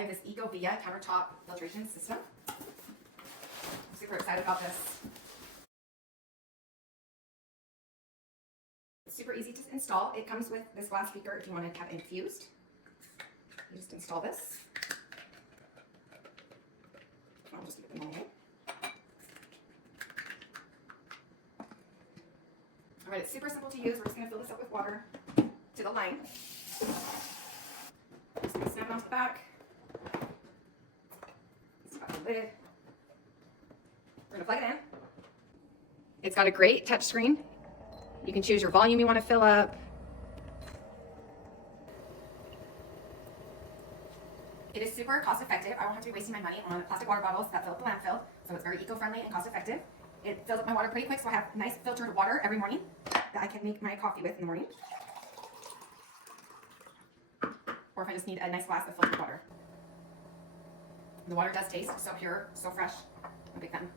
I have this Ecoviva Countertop filtration system. I'm super excited about this. It's super easy to install. It comes with this glass beaker if you want to have it infused. You just install this. I'll just get them all away. All right, it's super simple to use. We're just going to fill this up with water to the line. Just going to snap it onto the back. It's got the lid. We're going to plug it in. It's got a great touch screen. You can choose your volume you want to fill up. It is super cost effective. I won't have to be wasting my money on plastic water bottles that fill up the landfill, so it's very eco-friendly and cost effective. It fills up my water pretty quick, so I have nice filtered water every morning that I can make my coffee with in the morning. Or if I just need a nice glass of filtered water. The water does taste so pure, so fresh. I'm a big fan.